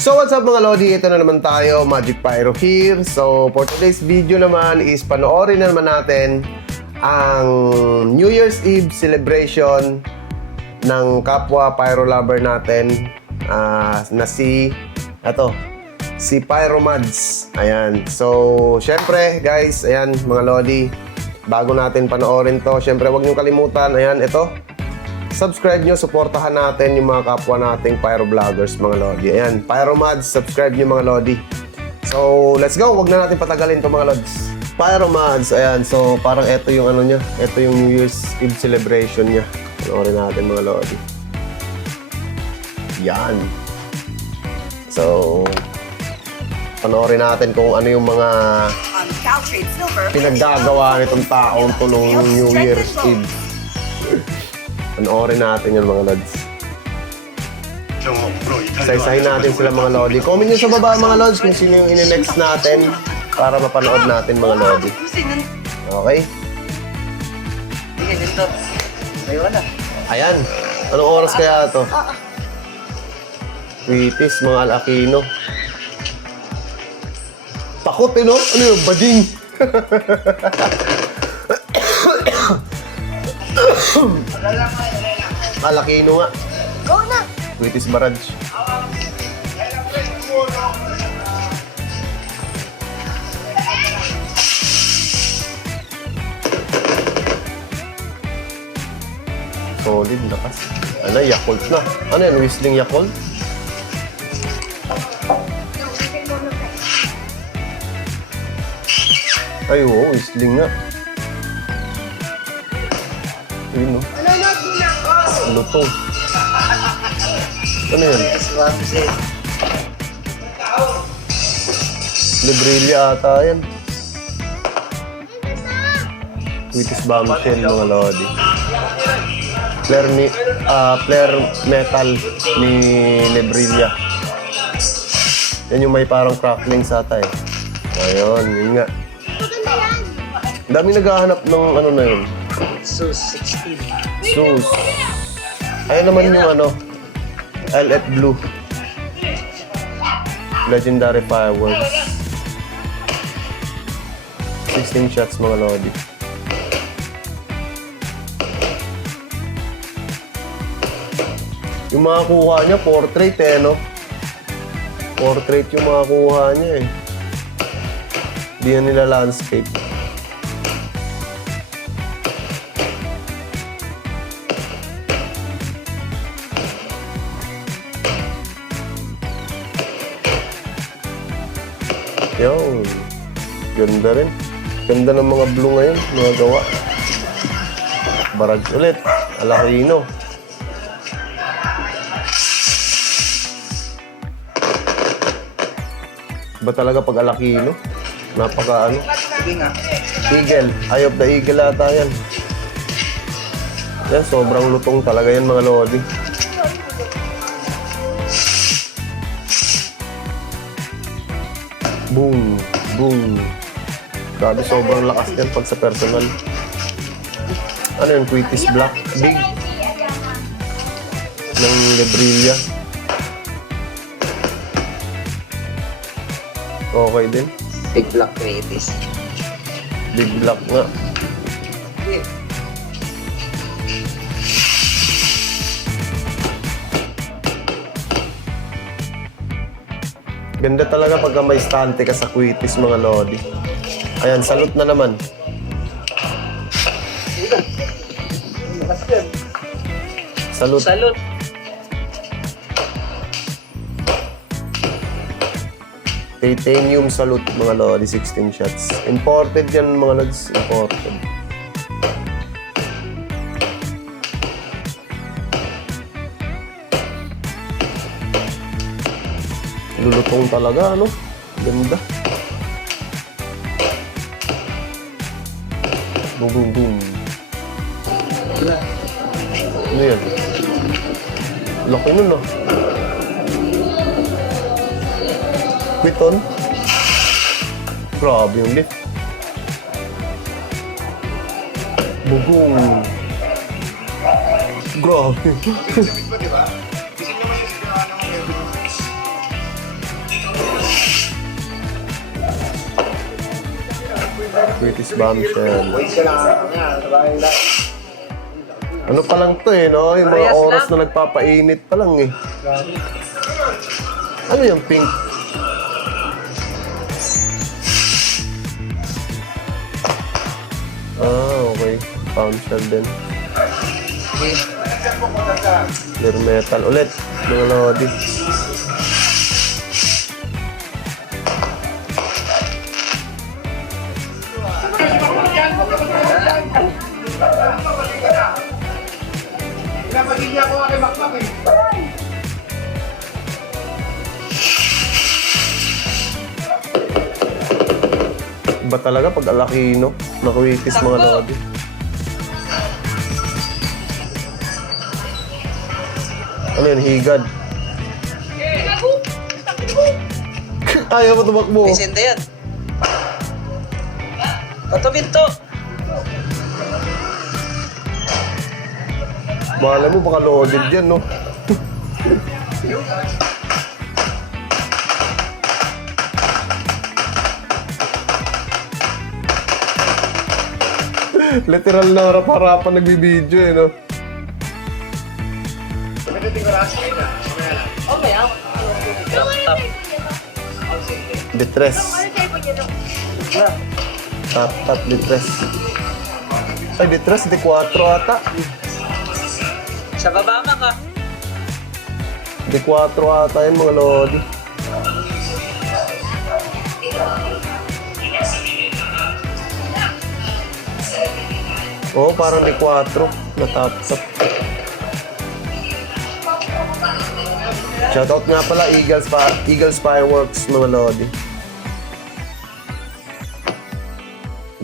So what's up mga Lodi? Ito na naman tayo, Magic Pyro here. So for today's video naman is panoorin na naman natin ang New Year's Eve celebration ng kapwa Pyro lover natin na si Pyro Mads. Ayan. So syempre guys, ayan mga Lodi, bago natin panoorin to, syempre huwag niyo kalimutan, ayan, ito, subscribe nyo, supportahan natin yung mga kapwa nating Pyro vloggers mga Lodi. Ayan, Pyro Mads, subscribe nyo mga Lodi. So, let's go. Huwag na natin patagalin to mga Lods. Pyro Mads, ayan. So, parang ito yung ano niya. Ito yung New Year's Eve celebration niya. Panoorin natin mga Lodi. Yan. So, panoorin natin kung ano yung mga pinaggagawa nitong taong to nung New Year's Eve. Panoorin natin yung mga Lods. Isa-isahin natin sila mga Lodi. Comment nyo sa baba mga Lods kung sino yung in-next natin para mapanood natin mga Lodi. Okay? Ayan. Anong oras kaya ito? Tweetis, mga Alakino. Takot no? Ano yung bading? Alakino nga. Go na! Tweetis Barrage. Solid, lakas. Ano, Yakult na. Ano yan, whistling Yakult? Ay, oo, whistling nga. Yun, no? Lutong. Ano yan? Librelia ata yan. Tweetis Bombshell mga Lodi. Flare Metal ni Librelia. Yan yung may parang crackling sa ata eh. Ayun, yun nga. Dami naghahanap ng ano na yun. Sus 16. Sus. Ayun naman yung ano, LF Blue. Legendary Fireworks. 16 shots mga Lodi. Yung mga kuha niya, portrait eh, no? Portrait yung mga kuha niya eh. Hindi na nila landscape. Yung ganda rin. Ganda ng mga blue ngayon, mga gawa. Barrage ulit. Alakino. Ba talaga pag Alakino? Napaka ano? Sige nga. Eagle. Eye of the Eagle ata yan. Yan, sobrang lutong talaga yan mga Lodi. Boom, boom. Grabe, sobrang lakas yan pag sa personal. Ano yung Tweetis Black? Big. Ng Librelia. Okay din. Big Black Creatis. Big Black nga. Ganda talaga pagka may stante ka sa Tweetis mga Lodi. Ayan, salute na naman. Salute. Salute. Titanium salute mga Lodi, 16 shots. Imported yan mga Lods, imported. Lulutong talaga, ano? Ganda. Boom, boom, boom. Ano yan? Laki nun, ah. Quiton. Grabe yung lift. Bugong. Grabe. British bombshell. Wait ka lang. Yan, sabay lang. Ano pa lang to eh, no? Yung mga Parehas oras lang. na nagpapainit pa lang eh. Ano yung pink? Ah, okay. Pound shell din. Clear metal. Ulit. Mga lodi. Iba talaga pag alakino, nakuwitis mga lodi. Ano yun, higad? Ayaw mo tumakbo. May sende yan. Oto Binto. Mahala mo, baka loaded yan, no? Literal na harap-harapan nagbibideo, eh, no? Tap. Litres. Tap, litres. Ay, litres, di 4 ata. Sa baba man ka. Di 4 ata yan, mga lodi. Oo, parang di 4 na tap. Shoutout nga pala, Eagles Fireworks, mga lodi.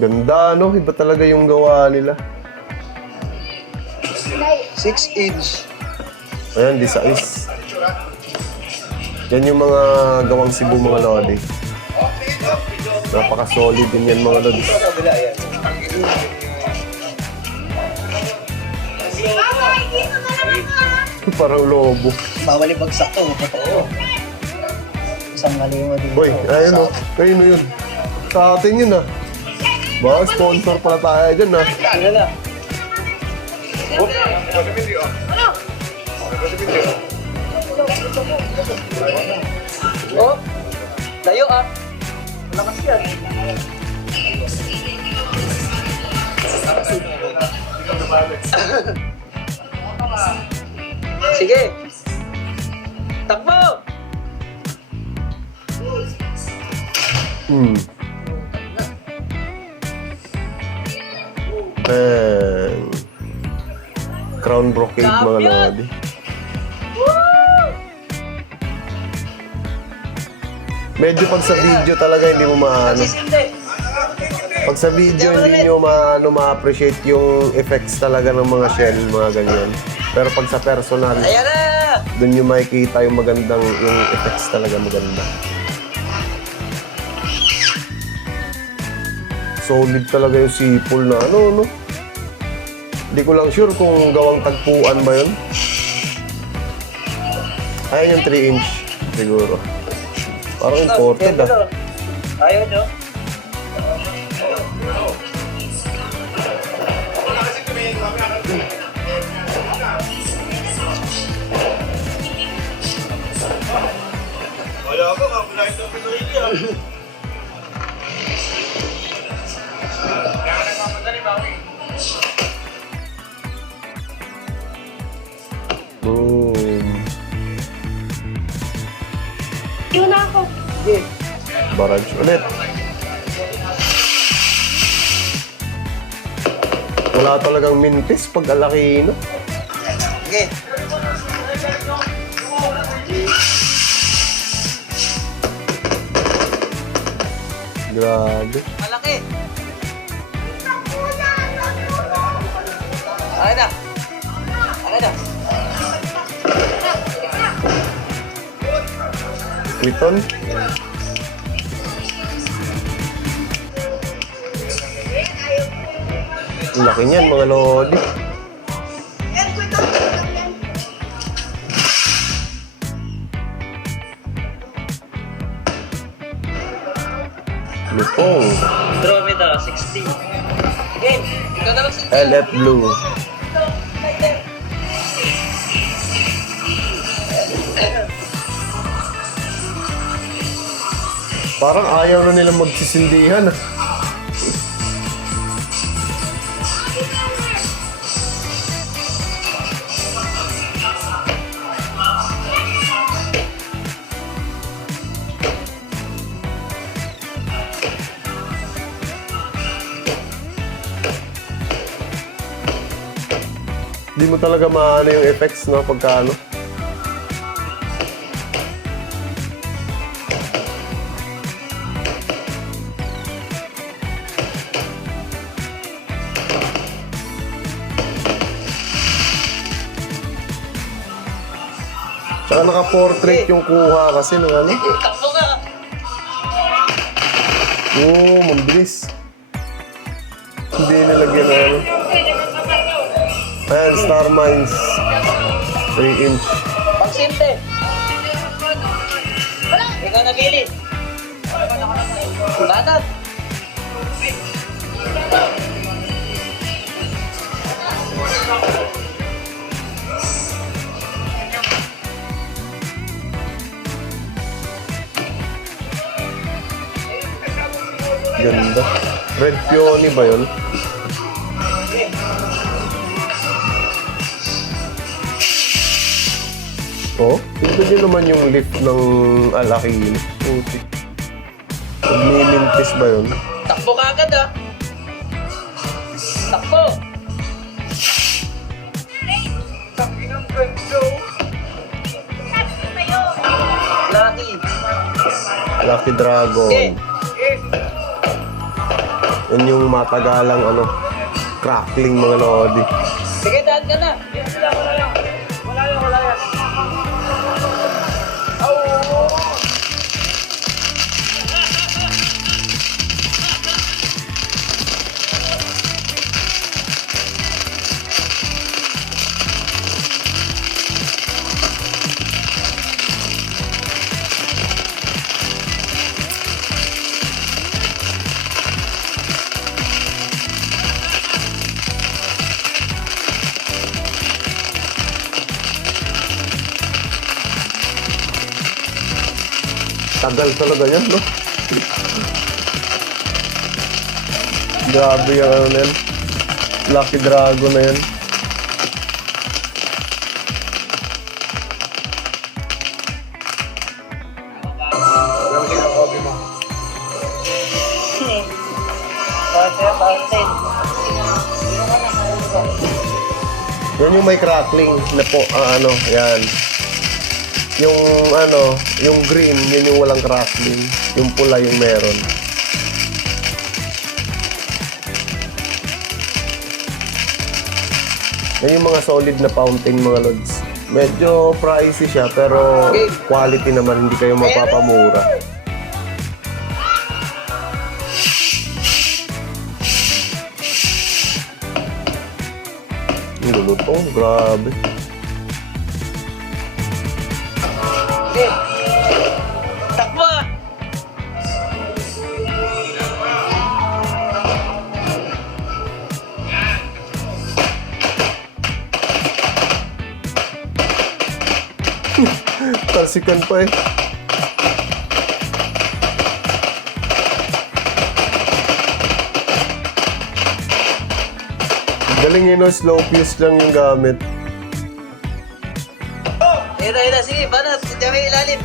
Ganda, no? Iba talaga yung gawa nila. 6 inch. Ayan, di size. Yan yung mga gawang Cebu, mga lodi. Napaka-solid din yan, mga lodi. Parang lobo. Bawal yung bagsak to. Totoo. Isang maliwa dito. Boy, ayun o. Ayun o yun. Sa atin yun ah. Baka sponsor pala tayo dyan ah. Ano na? Oh, layo ah. Malakas yan. Sige. Takbo! Man. Crown brocade, mga Champion! lodi. Medyo pag sa video talaga hindi mo maano. Sisindi. Pag sa video hindi nyo ma-appreciate yung effects talaga ng mga shell, mga ganyan. Pero pag sa personal, Ayan na! doon nyo makikita yung magandang, yung effects talaga maganda. Solid talaga yung sipol na ano, no? Hindi ko lang sure kung gawang tagpuan ba yun. Ayan yung 3 inch, siguro. Parang imported ah. Ayaw nyo? Boom. Yun na ako. Barrage ulit. Wala talagang mintis pag alakino. Sige. Grabe. Malaki. Ayan na. Ayan na. Triton. Ang laki niyan, mga lodi. Lupong. Dromedary. ito, 16. Game, ikaw na mag-16. LF Blue. Parang ayaw na nilang magsisindihan ah. Di mo talaga maano yung effects, no? Pagka ano. Tsaka naka-portrait yung kuha kasi ng ano. Takbo ka! Oo, mabilis. Hindi nilagyan na ano. Ayan, Star Mines. 3 inch. Pag-simple. Ikaw na pili. Banat. Ganda. Red Peony ba yun? Oh, ito din naman yung lift ng Alakin. Putik. Magmimintis ba yun? Takbo ka agad ah. Takbo. Lucky. Lucky Dragon. Okay. Yun yung matagalang ano, crackling mga lodi. Sige, daan ka na. Wala yan. Tagal talaga yan, no? Grabe yung ano na yan. Lucky Dragon na yan. Yan yung may crackling na po, ano, yan. Yung ano, yung green, yun yung walang crackling. Yung pula yung meron. Yan yung mga solid na fountain mga lods. Medyo pricey siya pero quality naman, hindi kayo mapapamura. Ang lulutong, grabe. Okay. Takbo ah. Talsikan pa eh. Galing yun, no? Slow fuse lang yung gamit. Ira, sige, banat. Hindi may ilalim.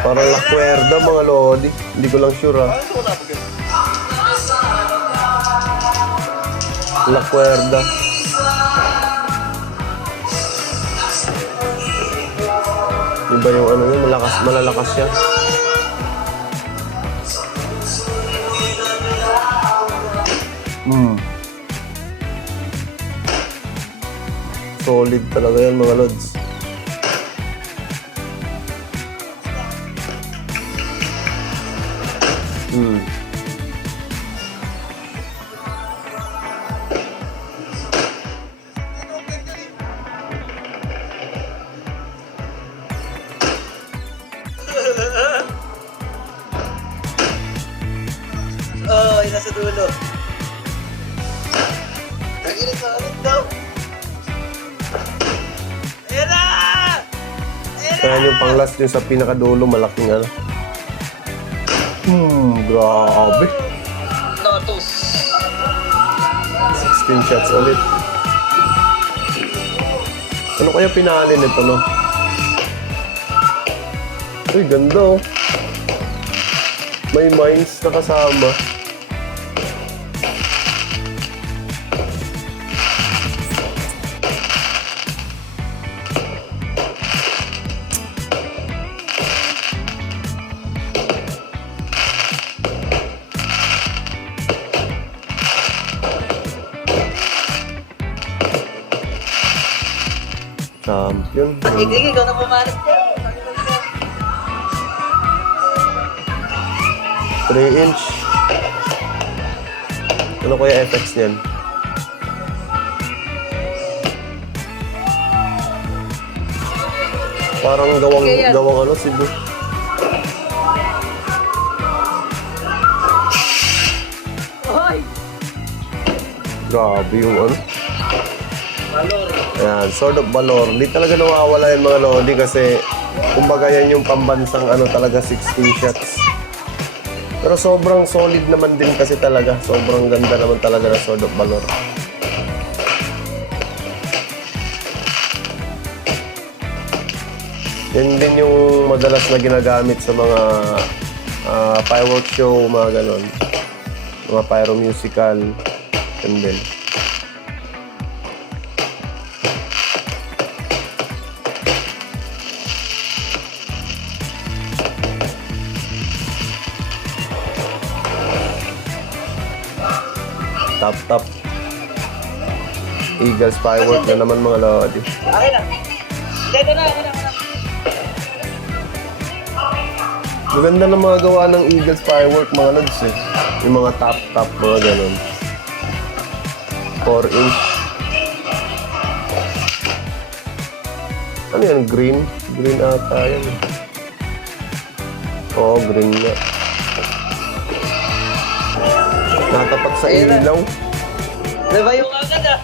Parang lakwerda mga lodi. Hindi ko lang sure ha. Lakwerda. Iba yung ano yun, malalakas siya. Solid talaga yan mga lods. dulo. Tagilid na ulit daw. Ayan na! Kaya yung pang-last yung sa pinakadulo, malaking ano. Grabe. Lotus. 16 shots ulit. Ano kaya pinali nito, no? Uy, ganda, oh. May mines na kasama. Champion. Igig, ikaw na pumalit ka. 3-inch. Ano kaya FX niyan? Parang gawang ano, Cebu. Hoy! Grabe yung ano. Valor. Ayan, Sword of Valor. Hindi talaga nawawala yung mga Lodi kasi kumbaga yan yung pambansang ano talaga 16 shots. Pero sobrang solid naman din kasi talaga. Sobrang ganda naman talaga ng Sword of Valor. Yan din yung madalas na ginagamit sa mga fireworks show, mga ganon. Mga pyro musical. Yan din. Top. Eagles firework na naman mga Lodi. Akin na. Dito na. Maganda na mga gawa ng Eagles firework mga Lods eh. Yung mga top, mga ganun. 4-inch. Ano yan? Green? Green ata yan. Oo, green nga. Natapat sa ilaw. Diba yung agad ah?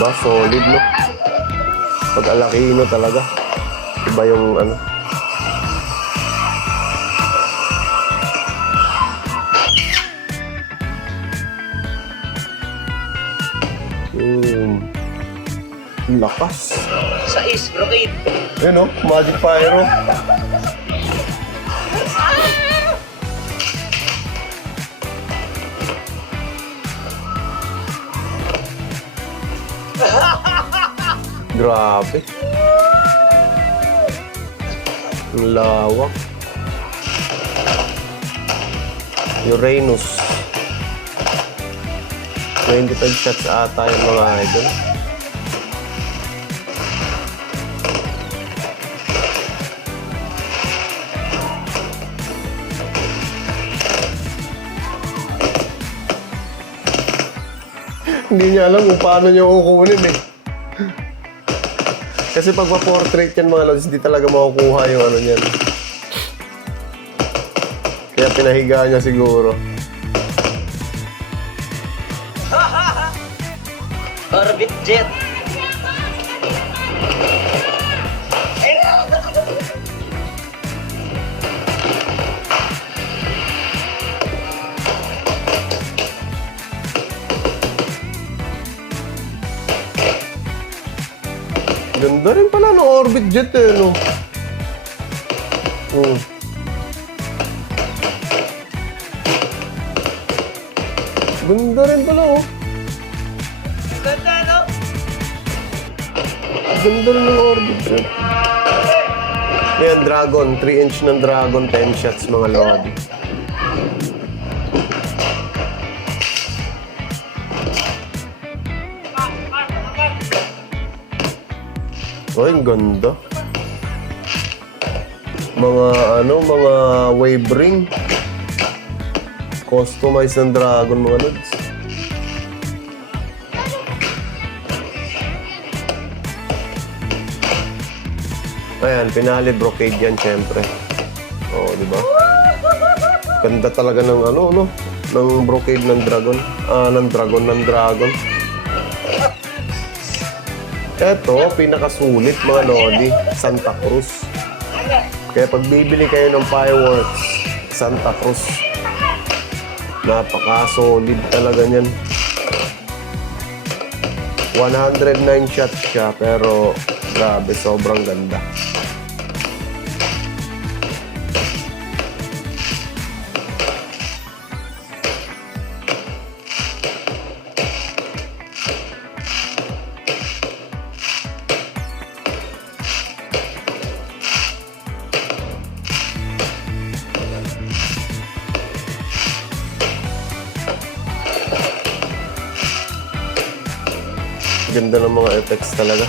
Ba, solid no? Pag Alakino talaga. Iba yung ano. Lakas. Sa is, brocade. Ayun o, Magic Pyro. Grabe. Ang lawak. Uranus. 25 shots ata yung mga idol. Hindi niya alam kung paano niya kukunin eh. Kasi pag ma-portrait yan mga Lods, hindi talaga makukuha yung ano niyan. Kaya pinahiga niya siguro. Orbit jet. Ganda rin pala ng Orbit Jet eh, no? Ganda rin pala, oh. Ganda, no? Ganda rin ng Orbit Jet. Ayan, Dragon. 3-inch ng Dragon, 10 shots mga Lodi. Ay, ang ganda. Mga wave ring. Customized ng Dragon mga Lods. Ayan, pinali brocade yan, syempre. Oo, di ba? Ganda talaga ng ano, no? Ng brocade ng dragon. Ng dragon. Eto, pinakasulit mga lodi, Santa Cruz. Kaya pag bibili kayo ng fireworks, Santa Cruz, napaka-solid talaga niyan. 109 shots siya, pero grabe, sobrang ganda. Ganda ng mga effects talaga.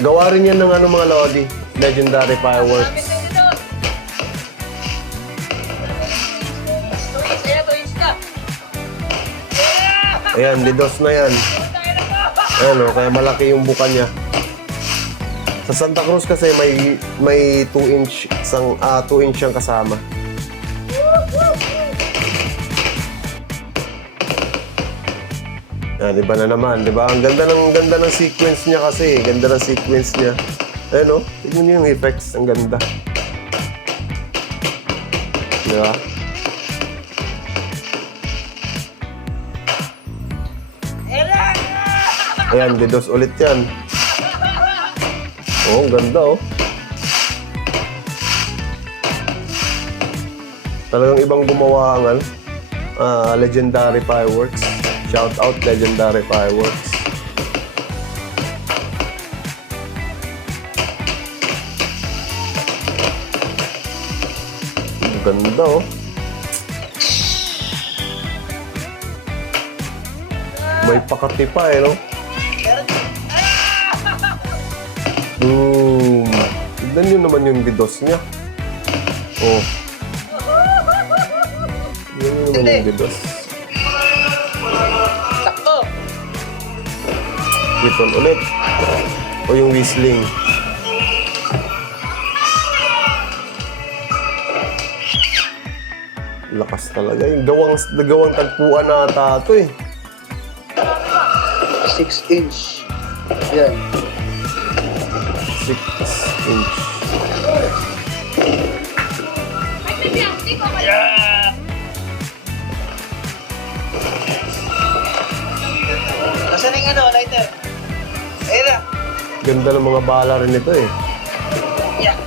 Gawa rin yan ng ano mga lodi, legendary fireworks. Ayan, lidos na yan. Ayan o, kaya malaki yung buka niya. Sa Santa Cruz kasi may 2 inch siyang kasama. Yan, iba na naman, di ba? Ang ganda ng sequence niya kasi. Ganda ng sequence niya. Ayan o, tignan niyo yung effects. Ang ganda. Di ba? Ayan, didos ulit yan. Oh, ang ganda oh. Talagang ibang gumawa ang legendary fireworks. Shout out legendary fireworks. Ang ganda oh. May pakati pa eh, no? Boom! Tignan nyo naman yung didos niya. Oh. Tignan nyo naman yung didos. Sakto. Ito ulit. O yung whistling. Lakas talaga. Yung gawang tagpuan na ata ito eh. 6 inch. Yan. 6 inch. Nasaan yung ano, lighter? Ayun na. Ganda ng mga bala rin ito eh. Yeah.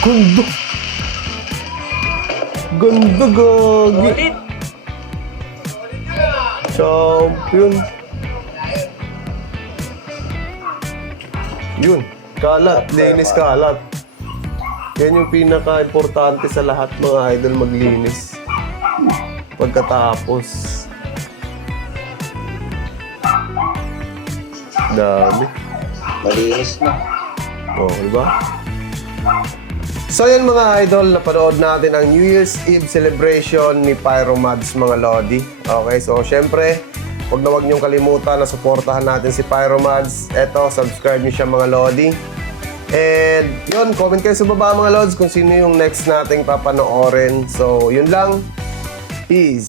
Ganda! Ganda gagi! Ulit. Champion! Yun, kalat, linis kalat. Yan yung pinaka-importante sa lahat mga idol, maglinis. Pagkatapos. Dami. Malinis na. Oh, diba? So yan mga idol, napanood natin ang New Year's Eve celebration ni Pyromads mga lodi. Okay, so syempre, huwag niyong kalimutan na suportahan natin si Pyromads. Eto, subscribe niyo siya mga lodi. And yun, comment kayo sa baba mga lods kung sino yung next nating papanoorin. So yun lang. Peace!